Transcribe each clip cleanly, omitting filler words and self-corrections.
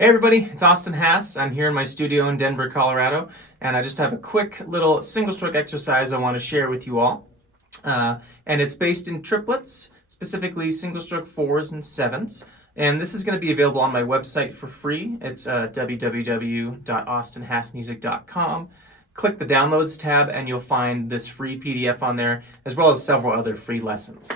Hey everybody, it's Austin Haas. I'm here in my studio in Denver, Colorado, and I just have a quick little single stroke exercise I want to share with you all. And it's based in triplets, specifically single stroke fours and sevens. And this is going to be available on my website for free. It's www.austinhassmusic.com. Click the downloads tab and you'll find this free PDF on there, as well as several other free lessons.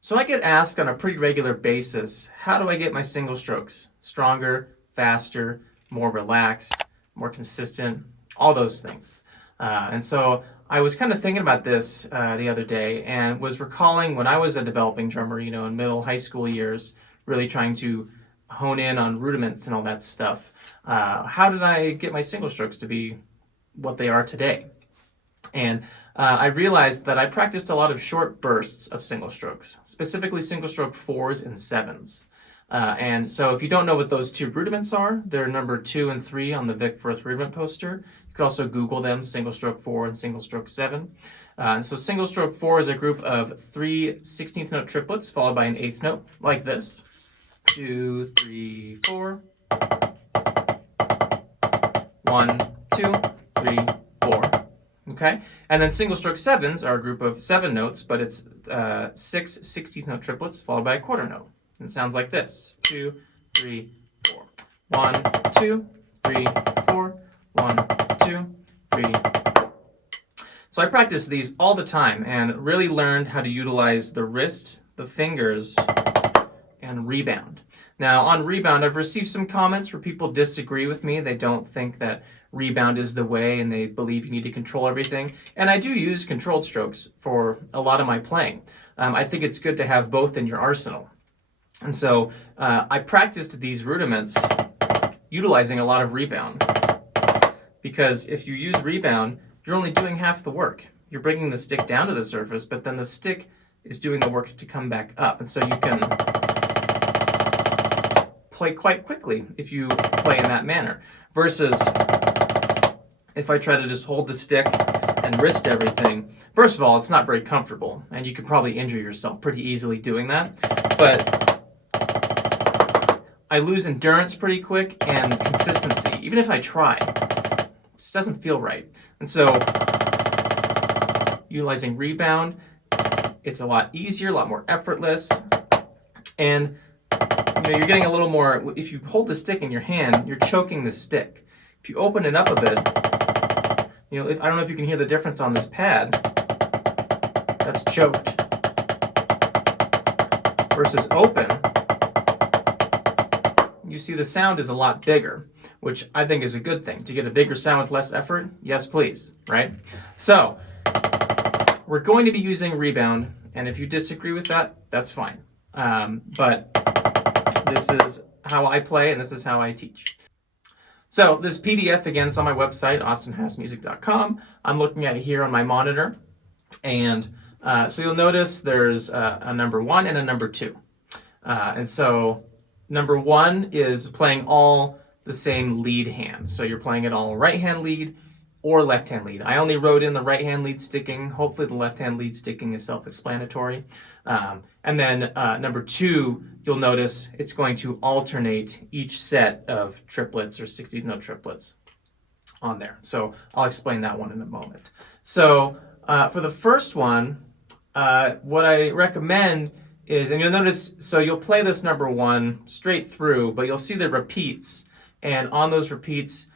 So I get asked on a pretty regular basis, how do I get my single strokes stronger, faster, more relaxed, more consistent, all those things. And so I was kind of thinking about this the other day and was recalling when I was a developing drummer, in middle high school years, really trying to hone in on rudiments and all that stuff. How did I get my single strokes to be what they are today? And I realized that I practiced a lot of short bursts of single strokes, specifically single stroke fours and sevens. And so if you don't know what those two rudiments are, they're number 2 and 3 on the Vic Firth rudiment poster. You could also Google them, single stroke 4 and single stroke 7. And so single stroke 4 is a group of 3 16th note triplets followed by an 8th note, like this. 2, 3, 4. 1, 2, 3, 4. Okay, and then single stroke sevens are a group of 7 notes, but it's 6 16th note triplets followed by a quarter note. And it sounds like this: 2, 3, 4. 1, 2, 3, 4. 1, 2, 3, 4. So I practiced these all the time and really learned how to utilize the wrist, the fingers, and rebound. Now, on rebound, I've received some comments where people disagree with me. They don't think that rebound is the way and they believe you need to control everything. And I do use controlled strokes for a lot of my playing. I think it's good to have both in your arsenal. And so I practiced these rudiments utilizing a lot of rebound, because if you use rebound, you're only doing half the work. You're bringing the stick down to the surface, but then the stick is doing the work to come back up. And so you can play quite quickly if you play in that manner, versus if I try to just hold the stick and wrist everything. First of all, it's not very comfortable, and you could probably injure yourself pretty easily doing that. But I lose endurance pretty quick and consistency, even if I try. It just doesn't feel right. And so utilizing rebound, it's a lot easier, a lot more effortless, and you're getting a little more. If you hold the stick in your hand, you're choking the stick. If you open it up a bit, I don't know if you can hear the difference on this pad. That's choked. Versus open, you see the sound is a lot bigger, which I think is a good thing. To get a bigger sound with less effort, yes please, right? So, we're going to be using rebound, and if you disagree with that, that's fine. But this is how I play, and this is how I teach. So this PDF, again, is on my website, austinhassmusic.com. I'm looking at it here on my monitor. And so you'll notice there's a number 1 and a number 2. And so number 1 is playing all the same lead hand. So you're playing it all right hand lead or left hand lead. I only wrote in the right hand lead sticking. Hopefully the left hand lead sticking is self-explanatory. And then number 2, you'll notice it's going to alternate each set of triplets or 16th note triplets on there. So I'll explain that one in a moment. So for the first one, what I recommend is, and you'll notice, so you'll play this number 1 straight through, but you'll see the repeats, and on those repeats,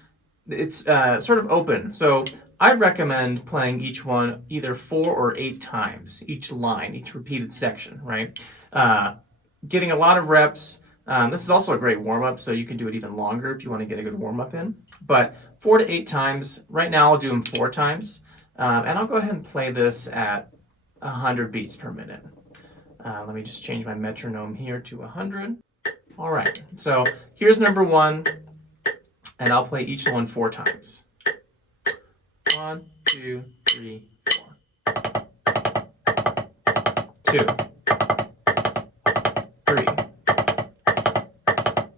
it's sort of open. So I'd recommend playing each one either 4 or 8 times, each line, each repeated section, right? Getting a lot of reps. This is also a great warm-up, so you can do it even longer if you want to get a good warm-up in. But 4 to 8 times. Right now I'll do them 4 times. And I'll go ahead and play this at 100 beats per minute. Let me just change my metronome here to 100. All right, so here's number 1, and I'll play each one 4 times. 1, 2, 3, 4. 2, 3,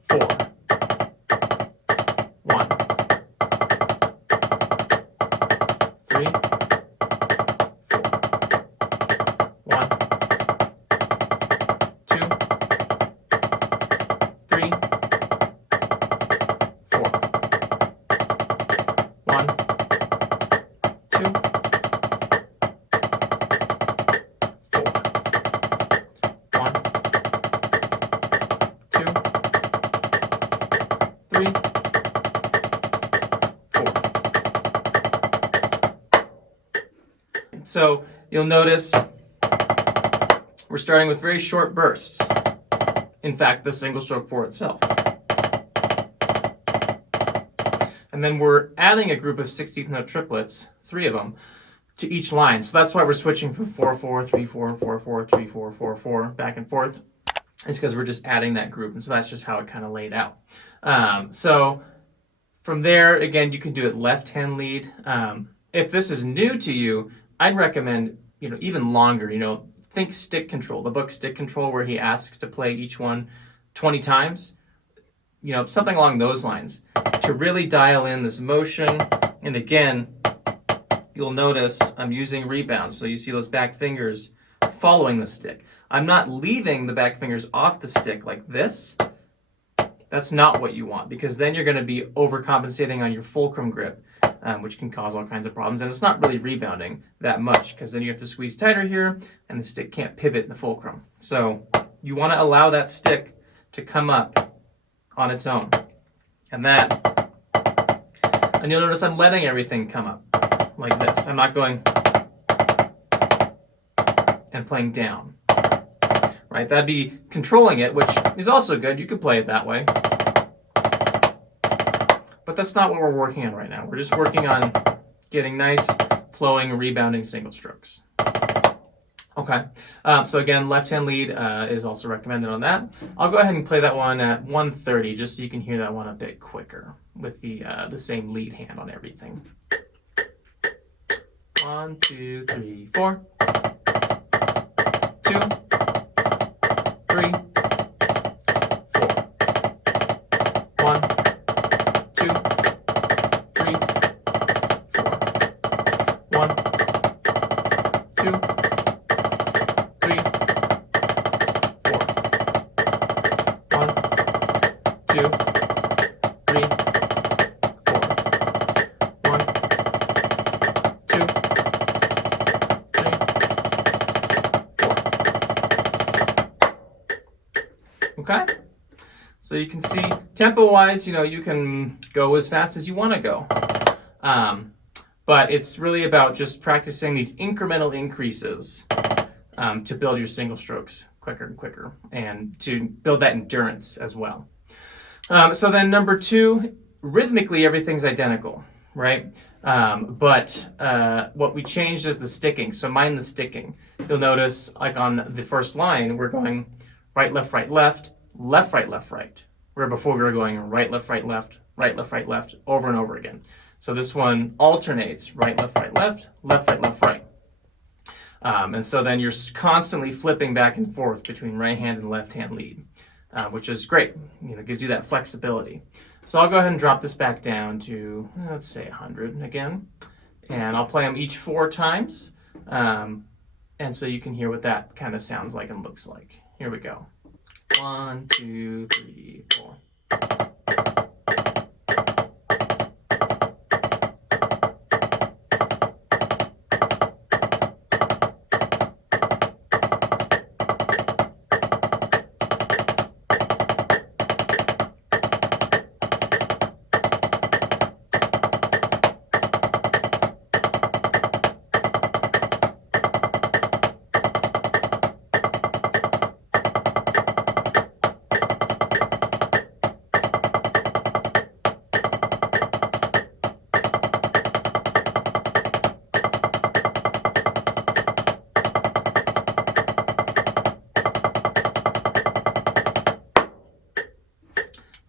4. 1, 3, 1, 2, 3, 3, 4. So you'll notice we're starting with very short bursts. In fact, the single stroke 4 itself. And then we're adding a group of 16th note triplets, 3 of them, to each line. So that's why we're switching from 4-4, 3-4, 4-4, 3-4, 4-4, back and forth. It's because we're just adding that group. And so that's just how it kind of laid out. So from there, again, you can do it left-hand lead. If this is new to you, I'd recommend, even longer, think stick control, the book Stick Control, where he asks to play each one 20 times, something along those lines, to really dial in this motion. And again, you'll notice I'm using rebound. So you see those back fingers following the stick. I'm not leaving the back fingers off the stick like this. That's not what you want, because then you're going to be overcompensating on your fulcrum grip, which can cause all kinds of problems. And it's not really rebounding that much, because then you have to squeeze tighter here and the stick can't pivot in the fulcrum. So you want to allow that stick to come up on its own. And you'll notice I'm letting everything come up like this. I'm not going and playing down. Right? That'd be controlling it, which is also good. You could play it that way. But that's not what we're working on right now. We're just working on getting nice, flowing, rebounding single strokes. Okay. So again, left-hand lead is also recommended on that. I'll go ahead and play that one at 130, just so you can hear that one a bit quicker with the same lead hand on everything. 1, 2, 3, 4. 2, 3, 4. 1, 2, 3, 4. 1, 2, 3, 4. 1, 2, 3, 4. 1, 2, 3, 4. Okay? So you can see, tempo-wise, you can go as fast as you want to go. But it's really about just practicing these incremental increases to build your single strokes quicker and quicker, and to build that endurance as well. So then number 2, rhythmically everything's identical, right? But what we changed is the sticking. So mind the sticking. You'll notice, like on the first line, we're going right, left, right, left, left, right, left, right. Where before we were going right, left, right, left, right, left, right, left, over and over again. So this one alternates right, left, right, left, left, right, left, right. And so then you're constantly flipping back and forth between right hand and left hand lead, which is great. Gives you that flexibility. So I'll go ahead and drop this back down to, let's say 100 again. And I'll play them each 4 times. And so you can hear what that kind of sounds like and looks like. Here we go. 1, 2, 3, 4.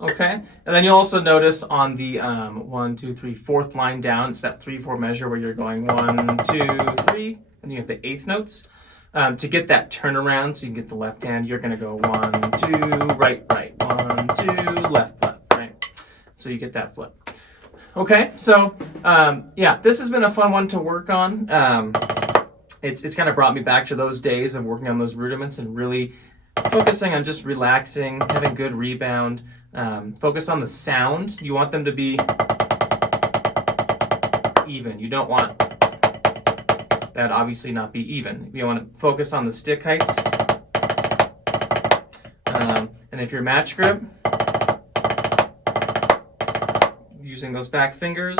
Okay, and then you'll also notice on the 1, 2, 3, 4th line down, it's that 3/4 measure where you're going 1, 2, 3, and you have the 8th notes. To get that turnaround, so you can get the left hand, you're going to go 1, 2, right, right, 1, 2, left, left, right. So you get that flip. Okay, so yeah, this has been a fun one to work on. It's kind of brought me back to those days of working on those rudiments and really focusing on just relaxing, having good rebound. Focus on the sound. You want them to be even. You don't want that obviously not be even. You want to focus on the stick heights. And if your match grip using those back fingers.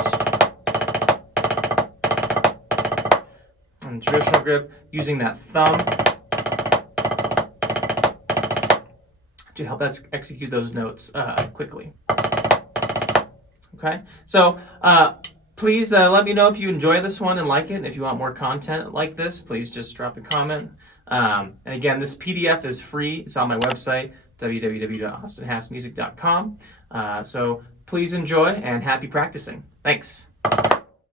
And traditional grip, using that thumb to help us execute those notes quickly. Okay, so please let me know if you enjoy this one and like it. And if you want more content like this, please just drop a comment. And again, this PDF is free. It's on my website, www.austinhassmusic.com. So please enjoy and happy practicing. Thanks.